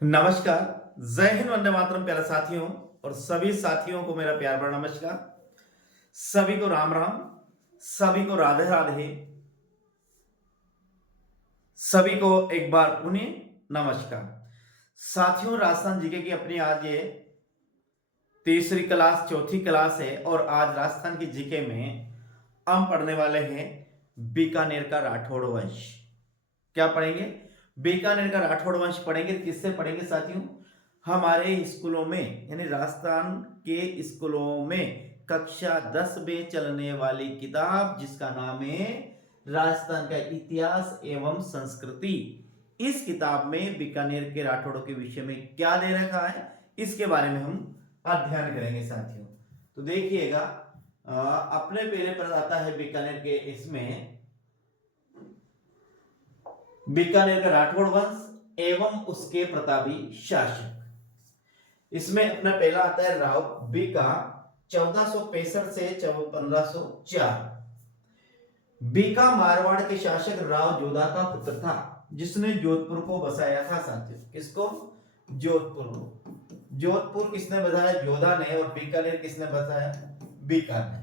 नमस्कार। जय हिंद, वंदे मातरम प्यारे साथियों। और सभी साथियों को मेरा प्यार भरा नमस्कार। सभी को राम राम, सभी को राधे राधे, सभी को एक बार पुनः नमस्कार। साथियों, राजस्थान जीके की अपनी आज ये तीसरी क्लास चौथी क्लास है और आज राजस्थान की जीके में हम पढ़ने वाले हैं बीकानेर का राठौड़ वंश। क्या पढ़ेंगे? बीकानेर का राठौड़ वंश पढ़ेंगे। किससे पढ़ेंगे साथियों? हमारे स्कूलों में यानी राजस्थान के स्कूलों में कक्षा 10 में चलने वाली किताब जिसका नाम है राजस्थान का इतिहास एवं संस्कृति। इस किताब में बीकानेर के राठौड़ों के विषय में क्या दे रखा है इसके बारे में हम अध्ययन करेंगे साथियों। तो देखिएगा, अपने पहले पर आता है बीकानेर के इसमें बीकानेर का राठौड़ वंश एवं उसके प्रतापी शासक। इसमें अपना पहला आता है राव बीका 1465 से 1504। बीका मारवाड़ के शासक राव जोधा का पुत्र था जिसने जोधपुर को बसाया था साथियों। किसको? जोधपुर को। जोधपुर किसने बसाया? जोधा ने। और बीकानेर किसने बसाया? बीका ने।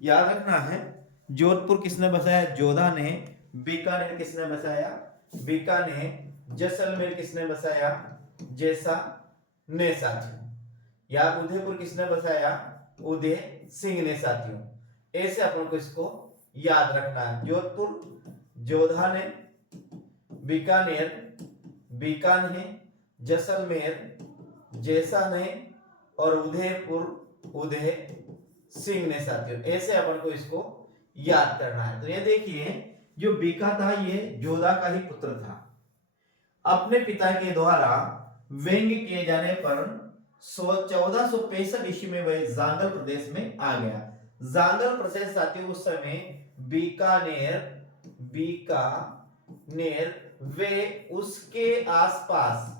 याद रखना है, जोधपुर किसने बसाया? जोधा ने। बीकानेर किसने बसाया? बीका ने। जैसलमेर किसने बसाया? जैसा ने साथियों। या उदयपुर किसने बसाया? उदय सिंह ने साथियों। ऐसे अपन को इसको याद रखना है। जोधपुर जोधा ने, बीकानेर बीका ने, जैसलमेर जैसा ने और उदयपुर उदय सिंह ने साथियों। ऐसे अपन को इसको याद करना है। तो ये देखिए, जो बीका था ये जोधा का ही पुत्र था। अपने पिता के द्वारा व्यंग्य किए जाने पर 1465 ईस्वी में वह जांगल प्रदेश में आ गया। जांगल प्रदेश साथियों उस समय बीकानेर बीकानेर वे उसके आसपास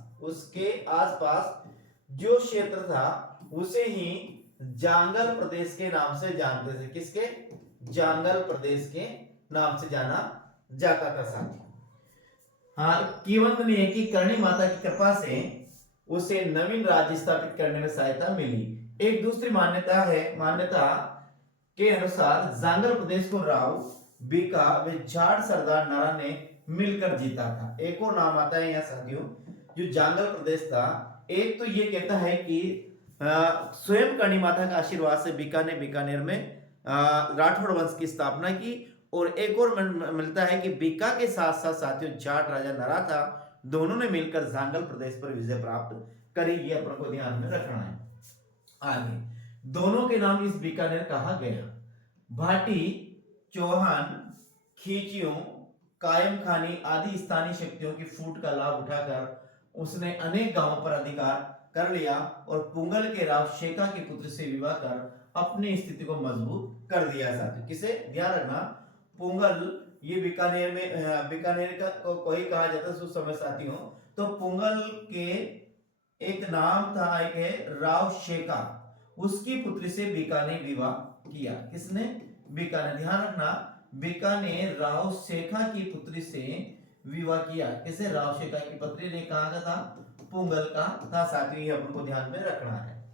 जो क्षेत्र था उसे ही जांगल प्रदेश के नाम से जानते थे। किसके? जांगल प्रदेश के नाम से जाना जाता था साथियों। हाँ, कीवंत ने कि करणी माता की कृपा से उसे नवीन राज्य स्थापित करने में सहायता मिली। एक दूसरी मान्यता के अनुसार जांगल प्रदेश को राव बीका व जाट सरदार नारा ने मिलकर जीता था। एक और नाम आता है यहाँ साथियों, जो जांगल प्रदेश था। एक तो ये कहता है कि स्वयं करणी माता का आशीर्वाद से बीकानेर में राठौड़ वंश की स्थापना की। और एक और मिलता है कि बीका के साथ साथ साथियों जाट राजा नरा था, दोनों ने मिलकर जांगल प्रदेश पर विजय प्राप्त करी। ये अपन को ध्यान में रखना है। आगे दोनों के नाम इस बीकानेर कहा गया। भाटी, चौहान, खींचियों, कायम खानी आदि स्थानीय शक्तियों की फूट का लाभ उठाकर उसने अनेक गांवों पर अधिकार कर लिया और पुंगल के राव शेखा के पुत्र से विवाह कर अपनी स्थिति को मजबूत कर दिया साथियों। किसे? ध्यान रखना, पुंगल ये बीकानेर का कोई कहा जाता है उस समय साथियों। तो पुंगल के एक नाम था, एक है राव शेखा, उसकी पुत्री से बीका ने विवाह किया। किसने? बीका ने। ध्यान रखना, बीका ने राव शेखा की पुत्री से विवाह किया। किसे? राव शेखा की पुत्री ने। कहा का था? पुंगल का था साथियों। ये अपन को ध्यान में रखना है।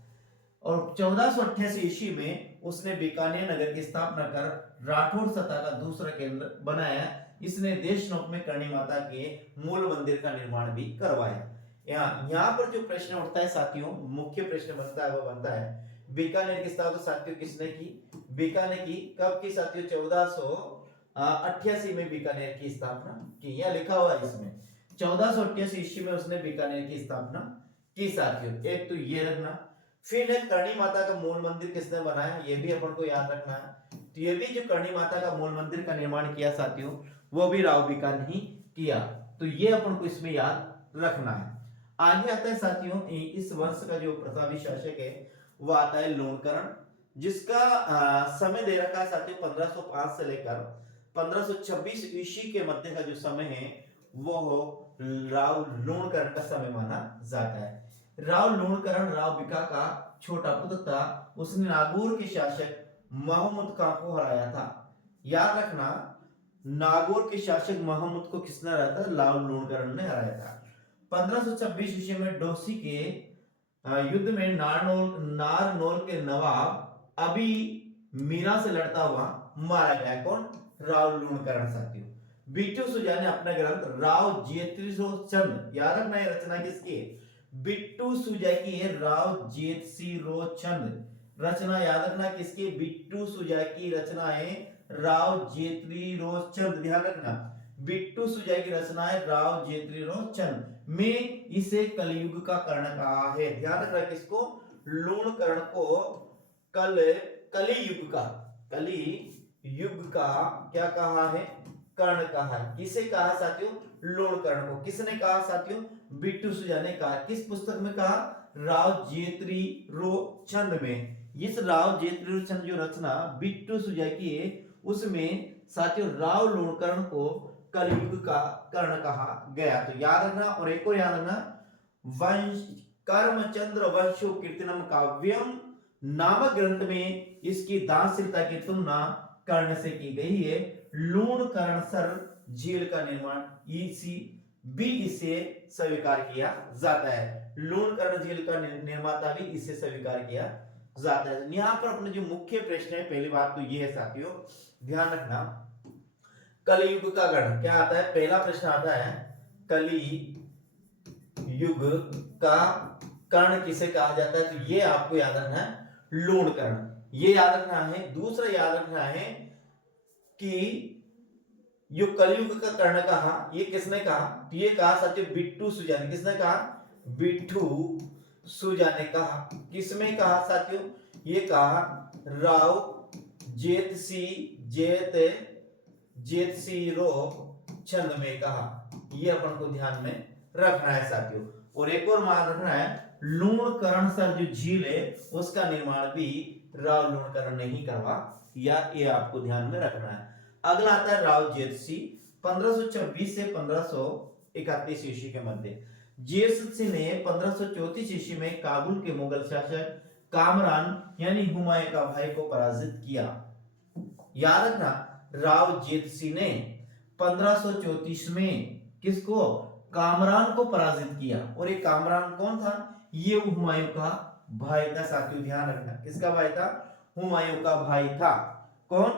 और 1488 ईस्वी में उसने बीकानेर नगर की स्थापना कर राठौड़ सत्ता का दूसरा केंद्र बनाया। इसने देशनोक में करणी माता के मूल मंदिर का निर्माण भी करवाया। यहाँ पर जो प्रश्न उठता है साथियों, मुख्य प्रश्न बनता है वो बनता है बीकानेर की स्थापना साथियों किसने की? बीका ने की। कब की साथियों? 1488 में बीकानेर की स्थापना की। यह लिखा हुआ है इसमें 1488 ईस्वी में उसने बीकानेर की स्थापना की साथियों। एक तो ये रखना। फिर करणी माता का मूल मंदिर किसने बनाया? ये भी अपन को याद रखना है। तो ये भी जो करणी माता का मूल मंदिर का निर्माण किया साथियों, वो भी राव बीका ने ही किया। तो ये अपन को इसमें याद रखना है। आगे आता है साथियों, इस वंश का जो प्रतापी शासक है वो आता है लूणकरण, जिसका समय दे रखा है साथियों 1505 से लेकर 1526 ईस्वी के मध्य का जो समय है वो राव लूणकरण का समय माना जाता है। राव लूणकरण राव बीका का छोटा पुत्र था। उसने नागौर के शासक महमूद खां को हराया था। याद रखना, नागौर के शासक महमूद को किसने हराया था? राव लूणकरण ने हराया था। 1526 ईस्वी में डोसी के युद्ध में नारनौल के नवाब अभी मीरा से लड़ता हुआ मारा गया। कौन? राव लूणकरण साथियों। बिट्टू सुजा ने अपना ग्रंथ राव जेतसिरो चंद, याद रखना ये रचना किसकी है? बिट्टू सुजा की है, राव जेतसिरो चंद रचना याद रखना किसकी? बिट्टू सुजा की रचना है राव जेतसिरो चंद, ध्यान रखना बिट्टू सुजा की रचना है राव जेतसिरो चंद में इसे कलयुग का कर्ण कहा है। ध्यान रखना किसको? लूणकरण को कली युग का क्या कहा है? कर्ण कहा है। किसे कहा साथियों? लूणकरण को। किसने कहा साथियों? बिट्टू सुजा ने कहा। किस पुस्तक में कहा? राव जेतसिरो चंद में। इस राव जेतसिरो चंद जो रचना बिट्टू सुजा की है उसमें साथियों राव लूणकरण को कलयुग का कर्ण कहा गया। तो याद रखना। और एक और याद रखना, वंश कर्मचंद्र वंशो कीर्तनम काव्यम नामक ग्रंथ में इसकी दानशीलता की तुलना कर्ण से की गई है। लूणकरण सर झील का निर्माण इसे स्वीकार किया जाता है। लूणकरण झील का निर्माता भी इसे स्वीकार किया जाता है। यहाँ पर अपने जो मुख्य प्रश्न है, पहली बात तो ये है साथियों, ध्यान रखना कलयुग का कर्ण क्या आता है? पहला प्रश्न आता है कली युग का कर्ण किसे कहा जाता है? तो ये आपको याद रखना है लूणकरण, ये याद रखना है। दूसरा याद रखना है कि जो कलयुग का कर्ण कहा, ये किसने कहा? तो ये कहा साथियों बिट्टू सुजा ने। किसने कहा? बिट्टू सुजा ने कहा। किसमें कहा साथियों? ये कहा राव जेतसिरो चंद में कहा। ये अपन को ध्यान में रखना है साथियों। और एक और मान रखना है लूणकरण सर जो झील है उसका निर्माण भी राव लूणकरण ने ही करवा, या ये आपको ध्यान में रखना है। अगला आता है राव जेतसी 1526 से 1531 ईस्वी के मध्य। जेतसी ने 1534 ईस्वी में काबुल के मुगल शासक कामरान यानी हुमायूं का भाई को पराजित किया। याद रखना राव जेतसी ने 1534 में किसको? कामरान को पराजित किया। और ये कामरान कौन था? ये हुमायूं का भाई था साथियों, ध्यान रखना। किसका भाई था? हुमायूं का भाई था। कौन?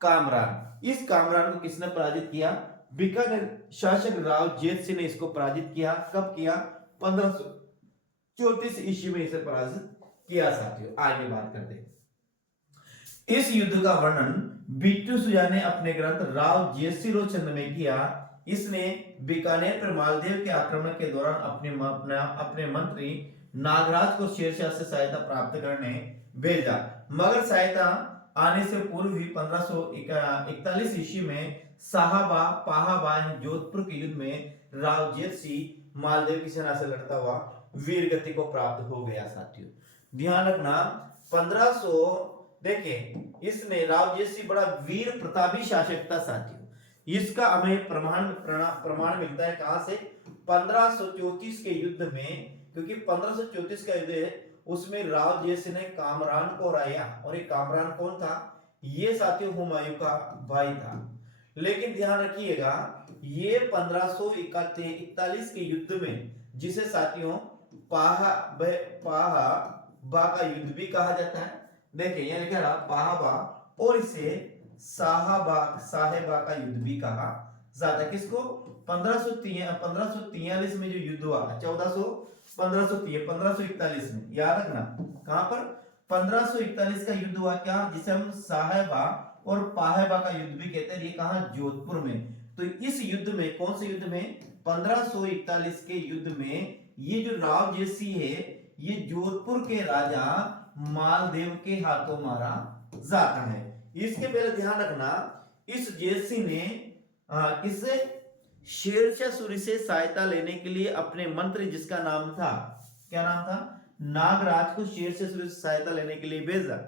कामरान। इस कामरान को किसने पराजित किया? बीकानेर शासक राव जेतसी ने इसको पराजित किया। कब किया? 1534 ईस्वी में इसे पराजित किया साथियों। आगे बात करते हैं। इस युद्ध का वर्णन बिट्टू सुजा ने अपने ग्रंथ राव जेतसिरो चंद में किया। इसने बीकानेर पर मालदेव के आक्रमण के दौरान अपने मंत्री नागराज को शेरशाह से सहायता प्राप्त करने भेजा, मगर सहायता आने से पूर्व ही 1541 ईस्वी में पाहाबा जोधपुर के युद्ध में राव जेतसी मालदेव की सेना से लड़ता हुआ वीर गति को प्राप्त हो गया साथियों। ध्यान रखना 1500 देखिए इसने राव जेतसी बड़ा वीर प्रतापी शासक था साथियों। इसका हमें प्रमाण मिलता है कहां से? 1534 के युद्ध में, क्योंकि 1534 का युद्ध है उसमें राव जेतसी ने कामरान को हराया। और ये कामरान कौन था? ये साथियों हुमायूं का भाई था। लेकिन ध्यान रखिएगा ये 1541 के युद्ध में, जिसे साथियों पाहाबा का युद्ध भी कहा जाता है। देखिए यह लिखा रहा पाहाबा, और इसे साहेबा का युद्ध भी कहा जाता है। किसको? 1543 में जो युद्ध हुआ 1541 में, याद रखना कहां पर? 1541 का युद्ध हुआ क्या, जिसे हम साहेबा और पाहेबा का युद्ध भी कहते हैं। ये कहां? जोधपुर में। तो इस युद्ध में, कौन से युद्ध में? 1541 के युद्ध में ये जो राव जेतसी है ये जोधपुर के राजा मालदेव के हाथों मारा जाता है। इसके पहले ध्यान रखना इस जेतसी ने किससे? शेरशाह सूरी से सहायता लेने के लिए अपने मंत्री, जिसका नाम था, क्या नाम था? नागराज को शेरशाह सूरी से सहायता लेने के लिए भेजा।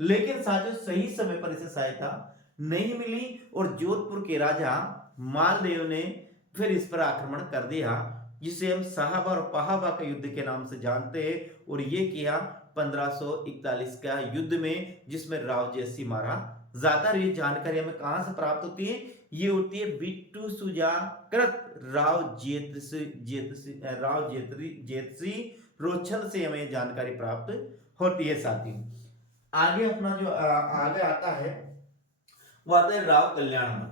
लेकिन साथियों सही समय पर इसे सहायता नहीं मिली और जोधपुर के राजा मालदेव ने फिर इस पर आक्रमण कर दिया, जिसे हम साहबा और पाहाबा के युद्ध के नाम से जानते हैं। और ये किया 1541 का युद्ध में, जिसमें राव जेतसी मारा जाता है। ये जानकारी हमें कहां से प्राप्त होती है? ये होती है बिट्टू सुजाकृत राव जेतसी रोशन से हमें जानकारी प्राप्त होती है साथियों। आगे अपना जो आगे आता है वो आता है राव कल्याणमल।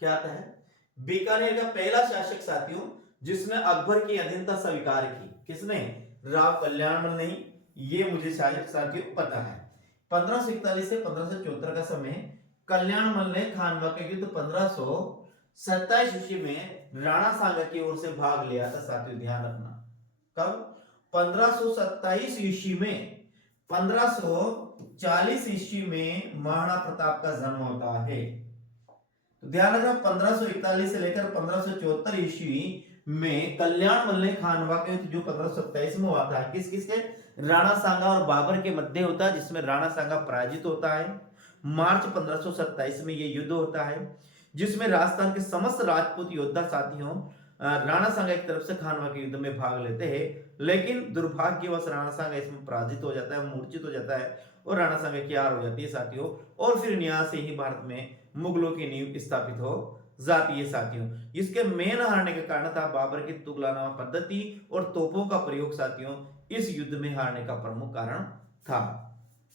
क्या आता है? बीकानेर का पहला शासक साथियों जिसने अकबर की अधीनता स्वीकार की, किसने? राव कल्याणमल ने। ये मुझे शायद साथियों पता है। 1541 से 1574 का समय कल्याणमल ने खानवा के युद्ध 1527 ईस्वी में राणा सांगा की ओर से भाग लिया था साथियों, ध्यान रखना। कब? 1527 ईस्वी में। 1540 ईस्वी में महाराणा प्रताप का जन्म होता है। तो ध्यान रखना 1541 से लेकर 1574 ईस्वी में कल्याणमल ने खानवा के युद्ध जो 1527 में हुआ था, किस किस के? राणा सांगा और बाबर के मध्य होता है, जिसमें राणा सांगा पराजित होता है। मार्च 1527 में यह युद्ध होता है जिसमें राजस्थान के समस्त राजपूत योद्धा साथियों राणा सांगा की तरफ से खानवा के युद्ध में भाग लेते हैं, लेकिन दुर्भाग्यवश राणा सांगा इसमें पराजित हो जाता है, मूर्छित हो जाता है और राणा सांगा की हार हो जाती है साथियों। और फिर यहाँ से ही भारत में मुगलों की नींव स्थापित हो जाती है साथियों। इसके मेन हारने का कारण था बाबर की तुगलानामा पद्धति और तोपों का प्रयोग साथियों, इस युद्ध में हारने का प्रमुख कारण था।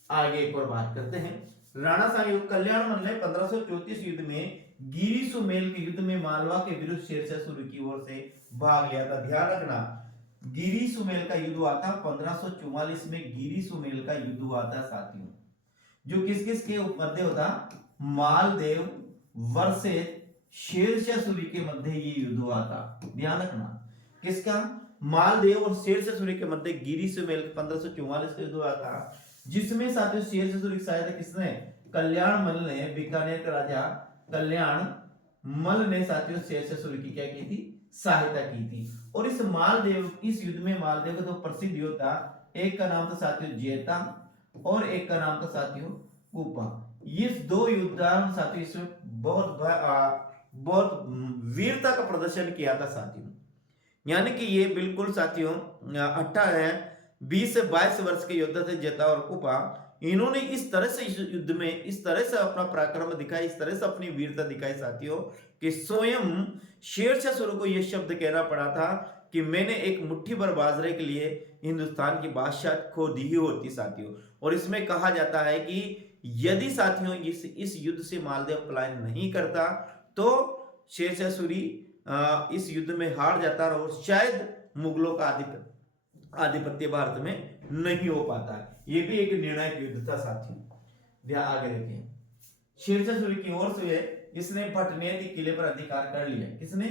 आगे एक और बात करते हैं। राणा सांगा कल्याणमल ने 1534 युद्ध में गिरी सुमेल के युद्ध में मालवा के विरुद्ध शेरशाह सूरी की ओर से भाग लिया था। ध्यान रखना गिरी सुमेल का युद्ध हुआ था 1544 में। गिरी सुमेल का युद्ध हुआ था साथियों, जो किस किस के मध्य होता? मालदेव वर्सेस शेरशाह सूरी के मध्य ये युद्ध हुआ था। ध्यान रखना किसका? मालदेव और शेरशाह सूरी के मध्य गिरी सुमेल 1544 का युद्ध हुआ था, जिसमें साथियों शेरशाह सूरी की सहायता किसने? कल्याणमल ने। बीकानेर का राजा कल्याणमल ने साथियों शेरशाह सूरी की क्या की थी? सहायता की थी। और इस युद्ध में मालदेव का दो प्रसिद्ध योद्धा, एक का नाम था साथियों जेता और एक का नाम था साथियों कुपा। ये दो योद्धा साथियों इसमें बहुत वीरता का प्रदर्शन किया था साथियों। यानी कि ये बिल्कुल साथियों 20 से 22 वर्ष के योद्धा थे जेता और कुपा। इन्होंने इस तरह से इस युद्ध में इस तरह से अपना पराक्रम दिखाया, इस तरह से अपनी वीरता दिखाई साथियों कि स्वयं शेरशाह सूरी को यह शब्द कहना पड़ा था कि मैंने एक मुट्ठी भर बाजरे के लिए हिंदुस्तान की बादशाह खो दी ही होती साथियों। और इसमें कहा जाता है कि यदि साथियों इस युद्ध से मालदेव पलायन नहीं करता तो शेरशाह सूरी इस युद्ध में हार जाता और शायद मुगलों का आधिपत्य भारत में नहीं हो पाता। ये भी एक निर्णायक युद्ध था साथियों। ध्यान आगे रखिए। शेरशाह सूरी की ओर से इसने भटनेर के किले पर अधिकार कर लिया। किसने?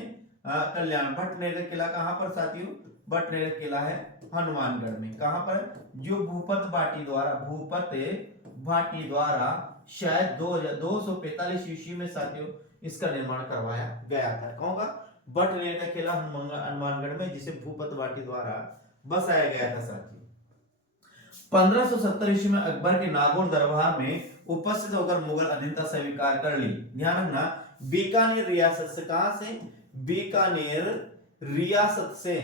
कल्याण। भटनेर का किला कहां पर साथियों? भटनेर का किला है हनुमानगढ़ में। कहां पर? जो भूपत भाटी द्वारा शायद 245 ईस्वी में साथियों इसका निर्माण करवाया गया था। कौन का? भटनेर का किला हनुमानगढ़ में, जिसे भूपत भाटी द्वारा बसाया गया था साथियों। 1570 ईस्वी में अकबर के नागौर दरबार में उपस्थित होकर मुगल अधीनता स्वीकार कर ली। ध्यान रखना बीकानेर रियासत से। कहां से? बीकानेर रियासत से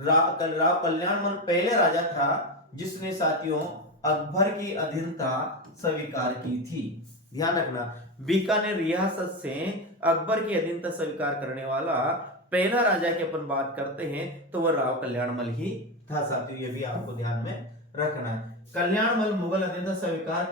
राव कल्याणमल पहले राजा था जिसने साथियों अकबर की अधीनता स्वीकार की थी। ध्यान रखना बीकानेर रियासत से अकबर की अधीनता स्वीकार करने वाला पहला राजा की अपन बात करते हैं तो वह राव कल्याणमल ही था साथियों। ये भी आपको ध्यान में रखना है। कल्याणमल मुगल अधीनता स्वीकार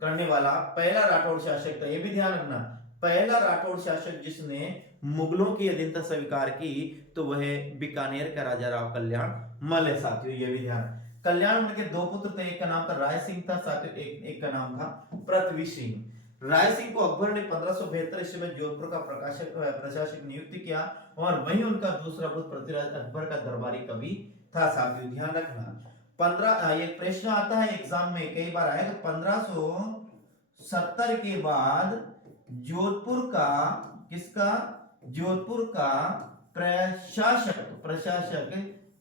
करने वाला पहला राठौड़ शासक था। ये भी ध्यान रखना पहला राठौड़ शासक जिसने मुगलों की अधीनता स्वीकार की तो वह बीकानेर का राजा राव कल्याणमल है साथियों। ये भी ध्यान। कल्याणमल के दो पुत्र थे, एक का नाम था राय सिंह था साथियों, एक का नाम था पृथ्वी सिंह। राय सिंह को अकबर ने 1572 ईस्वी में जोधपुर का प्रशासक नियुक्त किया और वहीं उनका दूसरा पुत्र पृथ्वीराज अकबर का दरबारी कवि था साथियों। ध्यान रखना ये प्रश्न आता है एग्जाम में कई बार आएगा। 1570 के बाद जोधपुर का प्रशासक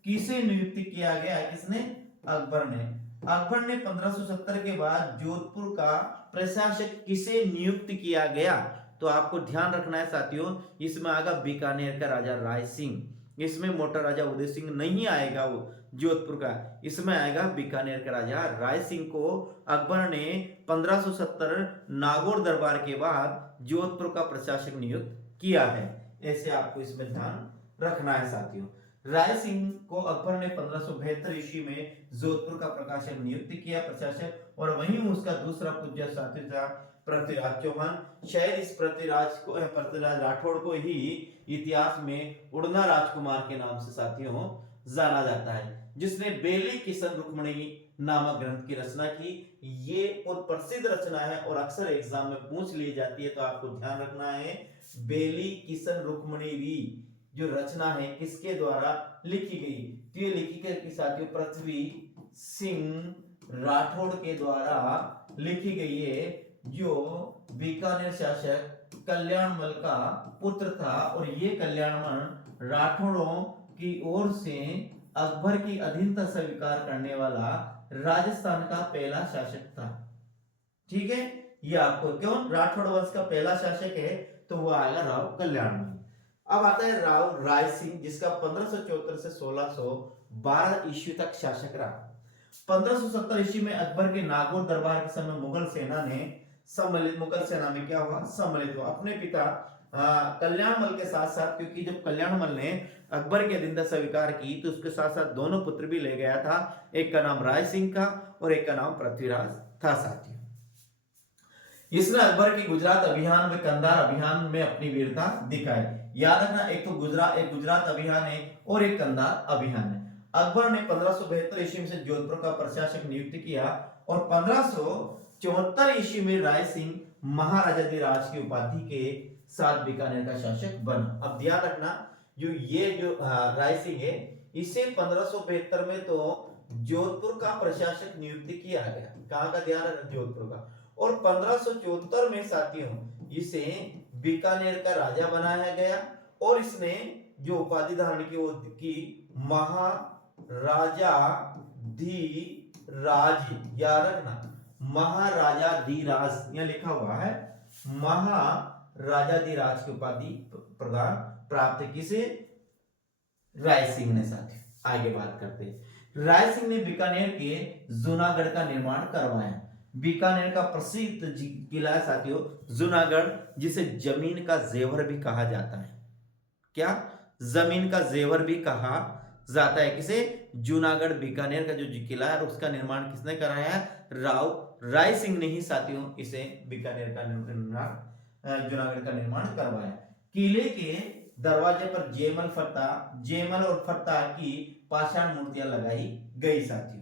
किसे नियुक्त किया गया? किसने? अकबर ने। अकबर ने 1570 के बाद जोधपुर का प्रशासक किसे नियुक्त किया गया? तो आपको ध्यान रखना है साथियों, इसमें आएगा बीकानेर का राजा राय सिंह। इसमें मोटा राजा उदय सिंह नहीं आएगा, वो जोधपुर का, इसमें आएगा बीकानेर का राजा राय सिंह को अकबर ने 1570 नागौर दरबार के बाद जोधपुर का प्रशासक नियुक्त किया है। ऐसे आपको इसमें ध्यान रखना है साथियों। राय सिंह को अकबर ने 1572 ईस्वी में जोधपुर का प्रशासक नियुक्त किया प्रशासक, और वहीं उसका दूसरा पूज्य साथी था पृथ्वीराज चौहान। शायद इस पृथ्वीराज राठौड़ को ही इतिहास में उड़ना राजकुमार के नाम से साथियों जाना जाता है, जिसने बेली किशन रुक्मणी नामक ग्रंथ की रचना की। ये बहुत प्रसिद्ध रचना है और अक्सर एग्जाम में पूछ ली जाती है, तो आपको ध्यान रखना है बेली किशन रुक्मणी जो रचना है किसके द्वारा लिखी गई, तो ये लिखी गई साथियों पृथ्वी सिंह राठौड़ के द्वारा लिखी गई है, जो बीकानेर शासक कल्याणमल का पुत्र था, और ये कल्याणमल राठौड़ों की ओर से अकबर की अधीनता स्वीकार करने वाला राजस्थान का पहला शासक था। ठीक है, ये आपको क्यों राठौड़ वंश का पहला शासक है, तो वो आएगा राव कल्याणमल। अब आता है राव राय सिंह, जिसका 1574 से 1612 ईस्वी तक शासक रहा। 1570 ईस्वी में अकबर के नागौर दरबार के समय मुगल सेना में क्या हुआ, सम्मिलित हुआ अपने पिता कल्याणमल के साथ साथ, क्योंकि जब कल्याणमल ने अकबर की अधीनता स्वीकार की तो उसके साथ साथ दोनों पुत्र भी ले गया था, एक का नाम राय सिंह का और एक का नाम पृथ्वीराज था साथियों। इसने अकबर की गुजरात अभियान व कंधार अभियान में अपनी वीरता दिखाई। याद रखना, एक तो गुजरात अभियान है और एक कंधार अभियान है। अकबर ने 1572 ईस्वी से जोधपुर का प्रशासक नियुक्त किया और 1574 ईस्वी में राय सिंह महाराजाधिराज की उपाधि के साथ बीकानेर का शासक बना। अब ध्यान रखना, जो राय सिंह है, इसे 1572 में तो जोधपुर का प्रशासक नियुक्त किया गया। कहां का ध्यान रखना, जोधपुर का। और 1574 में साथियों इसे बीकानेर का राजा बनाया गया और इसने जो उपाधि धारण की वो की महाराजा धीराज। याद रखना, महाराजा धीराज यहां लिखा हुआ है, महाराजा धीराज की उपाधि प्रदान प्राप्त किसे, राय सिंह ने। साथी आगे बात करते हैं। राय सिंह ने बीकानेर के जूनागढ़ का निर्माण करवाया। बीकानेर का प्रसिद्ध किला है साथियों जूनागढ़, जिसे जमीन का जेवर भी कहा जाता है। क्या, जमीन का जेवर भी कहा जाता है किसे, जूनागढ़। बीकानेर का जो किला है उसका निर्माण किसने कराया है, राव राय सिंह ने ही साथियों इसे बीकानेर का निर्माण जूनागढ़ का निर्माण करवाया। किले के दरवाजे पर जेमल और फत्ता की पाषाण मूर्तियां लगाई गई साथियों।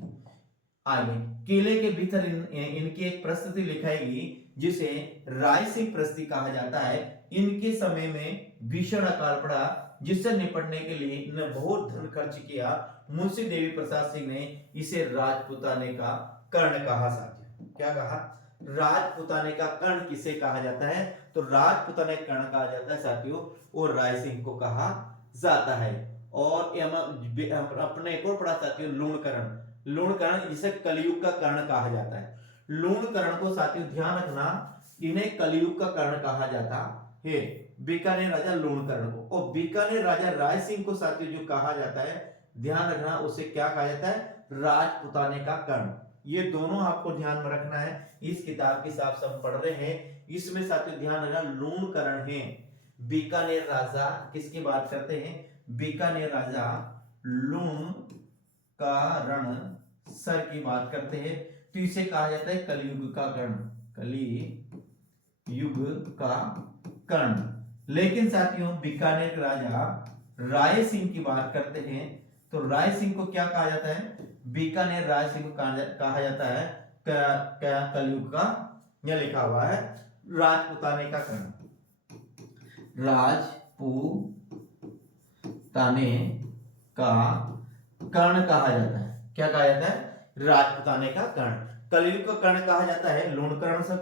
आगे किले के भीतर इनकी एक प्रस्तुति लिखाई गई, जिसे राय सिंह प्रस्तुति कहा जाता है। इनके समय में भीषण अकाल पड़ा, जिससे निपटने के लिए इन्होंने बहुत धन खर्च किया। मुंशी देवी प्रसाद सिंह ने इसे राजपुताने का कर्ण कहा साथियों। क्या कहा, राजपुताने का कर्ण किसे कहा जाता है, तो राजपुताने का कर्ण कहा जाता है साथियों, और राय सिंह को कहा जाता है। और अपने एक और पढ़ा साथियों लूणकरण, जिसे कलयुग का कर्ण कहा जाता है। लूणकरण को साथियों ध्यान रखना, इन्हें कलयुग का कर्ण कहा जाता है, बीकानेर राजा लूणकरण को। और बीकानेर राजा राय सिंह को साथियों जो कहा जाता है, ध्यान रखना, उसे क्या कहा जाता है, राजपुताने का कर्ण। ये दोनों आपको ध्यान में रखना है, इस किताब के हिसाब से हम पढ़ रहे हैं। इसमें साथियों ध्यान रखना, लूणकरण है बीकानेर राजा, किसकी बात करते हैं, बीकानेर राजा लूणकरण सर की बात करते हैं, तो इसे कहा जाता है कलयुग का कर्ण, कलयुग का कर्ण। लेकिन साथियों बीकानेर राजा राय सिंह की बात करते हैं, तो राय सिंह को क्या कहा जाता है, बीकानेर राय सिंह को कहा जाता है क्या, कलयुग का, यह लिखा हुआ है राजपुताने का कर्ण, राजपुताने का कर्ण कहा जाता है। क्या कहा जाता है, राजपुताने का कर्ण। कलयुग का कर्ण कहा जाता है लूणकरण सर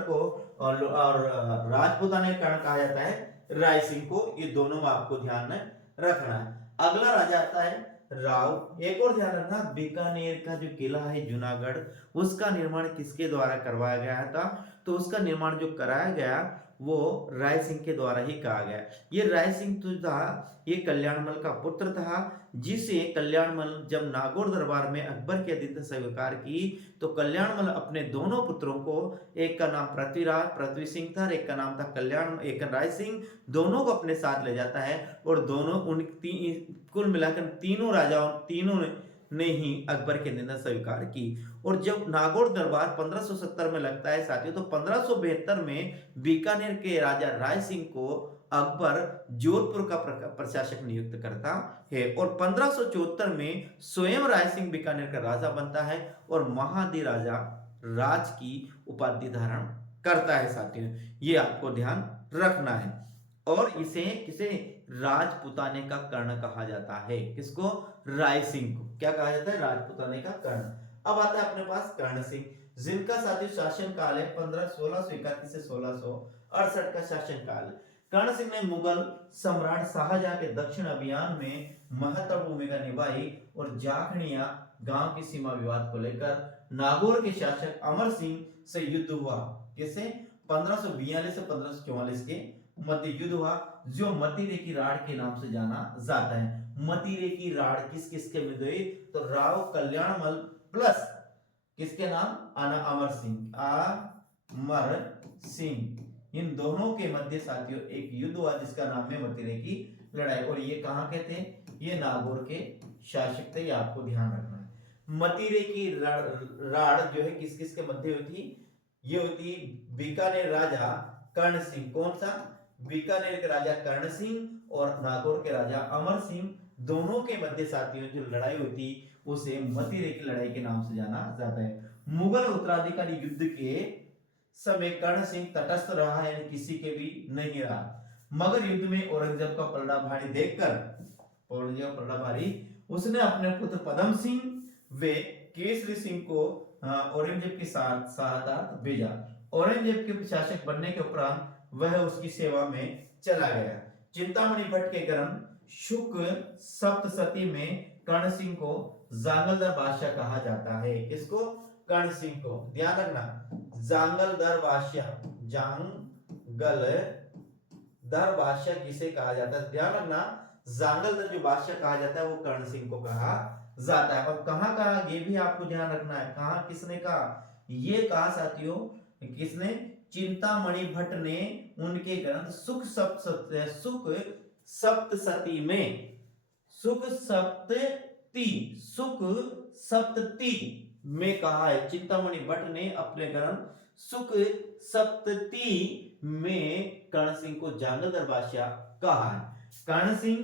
को, और राजपुताने का कर्ण कहा जाता है राय सिंह को। ये दोनों आपको ध्यान में रखना है। अगला राजा आता है राव। एक और ध्यान रखना, बीकानेर का जो किला है जूनागढ़, उसका निर्माण किसके द्वारा करवाया गया था, तो उसका निर्माण जो कराया गया वो राय सिंह के द्वारा ही कहा गया। ये राय सिंह था, ये कल्याणमल का पुत्र था, जिसे कल्याणमल जब नागौर दरबार में अकबर की आतिथ्यता स्वीकार की तो कल्याणमल अपने दोनों पुत्रों को, एक का नाम पृथ्वी सिंह था, एक का नाम था एक राय सिंह, दोनों को अपने साथ ले जाता है और दोनों कुल मिलाकर तीनों राजाओं ने ही अकबर की आतिथ्यता स्वीकार की। और जब नागौर दरबार 1570 में लगता है साथियों, तो 1572 में बीकानेर के राजा राय सिंह को अकबर जोधपुर का प्रशासक नियुक्त करता है और 1574 में स्वयं राय सिंह बीकानेर का राजा बनता है और महाधिराजा राज की उपाधि धारण करता है साथियों, ये आपको ध्यान रखना है। और इसे किसे राजपुताने का कर्ण कहा जाता है, किसको? राय सिंह को क्या कहा जाता है? राजपुताने का कर्ण। अब आता है अपने पास कर्ण सिंह, जिनका साथियों शासन काल है 1631 से 1668 का शासन काल है। कर्ण सिंह ने मुगल सम्राट शाहजहां के दक्षिण अभियान में महत्वपूर्ण भूमिका निभाई और जाखणिया गांव की सीमा विवाद को लेकर नागौर के शासक अमर सिंह से युद्ध हुआ। किससे? 1542 से 1544 के मध्य युद्ध हुआ, जो मतीरे की राड़ के नाम से जाना जाता है। मतीरे की राड़ किस किस के मध्य हुई? तो राव कल्याणमल प्लस किसके नाम? अमर सिंह, इन दोनों के मध्य साथियों एक युद्ध हुआ जिसका नाम है मतीरे की लड़ाई। और ये कहां के थे? ये नागौर के शासक थे, ये आपको ध्यान रखना है। मतीरे की राड़ जो है किस किस के मध्य हुई थी? ये होती बीकानेर राजा कर्ण सिंह, कौन सा? बीकानेर के राजा कर्ण सिंह और नागौर के राजा अमर सिंह, दोनों के मध्य साथियों जो लड़ाई हुई थी उसे मतीरे की लड़ाई के नाम से जाना जाता है। मुगल उत्तराधिकारी युद्ध के समय कर्ण सिंह तटस्थ रहा है, किसी के भी नहीं रहा। मगर युद्ध में औरंगजेब का पलड़ा भारी देखकर उसने अपने पुत्र पदम सिंह व केसरी सिंह को औरंगजेब के साथ सहायता भेजा। औरंगजेब के शासक बनने के उपरांत वह उसकी सेवा में चला गया। चिंतामणि भट्ट के ग्रंथ शुक्ल सप्तशती में कर्ण सिंह को जांगलदार बादशाह कहा जाता है। किसको? कर्ण सिंह को। ध्यान रखना, जांगलदार बादशाह, जांगलदार बादशाह किसे कहा जाता है? ध्यान रखना, जांगलदार जो बादशाह कहा जाता है वो कर्ण सिंह को कहा जाता है। और कहां कहा ये भी आपको ध्यान रखना है, कहां किसने कहा? ये कहा साथियों किसने? चिंतामणि भट्ट ने उनके ग्रंथ सुख सप्तती में कहा है। चिंतामणि भट्ट ने अपने ग्रंथ सुख सप्तती में कर्ण सिंह को जांगलदार बादशाह कहा है। कर्ण सिंह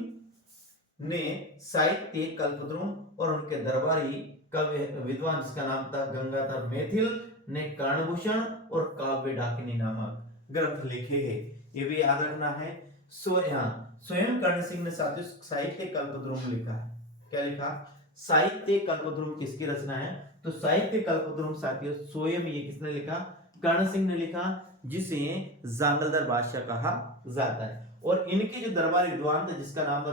ने साहित्य कल्पद्रुम और उनके दरबारी कवि विद्वान जिसका नाम था गंगाधर मैथिल ने कर्णभूषण और काव्य डाकिनी नामक ग्रंथ लिखे हैं, ये भी याद रखना है। स्वयं कर्ण सिंह ने साथियों साहित्य कल्पद्रुम लिखा है। क्या लिखा? साहित्य कल्पद्रुम किसकी रचना है? तो साहित्य कल्पद्रुम साथियों स्वयं ये किसने लिखा? कर्ण सिंह ने लिखा, जिसे जांगलदार बादशाह कहा जाता है। और इनके जो दरबारी विद्वान थे जिसका नाम था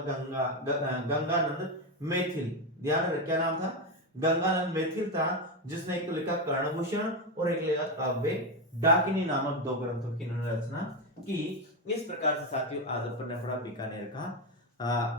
गंगानंद मैथिल, ध्यान रखना क्या नाम था? गंगानंद मैथिल था, जिसने एक तो लिखा कर्णभूषण और एक लिखा काव्य डाकिनी नामक दो ग्रंथों की इन्होंने रचना की। इस प्रकार से साथियों आज अपन ने पढ़ा बीकानेर का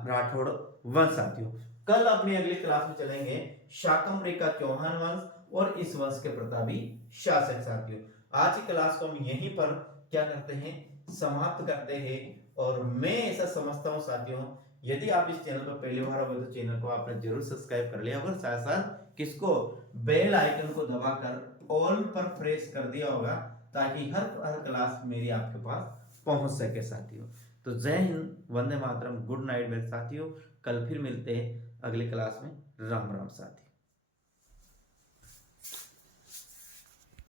राठौड़ वंश। साथियों कल अपनी अगली क्लास में चलेंगे शाकंभरी का चौहान वंश और इस वंश के प्रतापी शासक। साथियों आज की क्लास को हम यहीं पर क्या करते हैं? समाप्त करते हैं। और मैं ऐसा समझता हूं साथियों, यदि आप इस चैनल पर पहली बार हो तो चैनल को आपने जरूर सब्सक्राइब कर लिया होगा, साथ साथ किसको? बेल आइकन को दबाकर ऑल पर प्रेस कर दिया होगा, ताकि हर क्लास मेरी आपके पास पहुंच सके साथियों। तो जय हिंद, वंदे मातरम, गुड नाइट मेरे साथियों। कल फिर मिलते हैं अगली क्लास में। राम राम साथियों।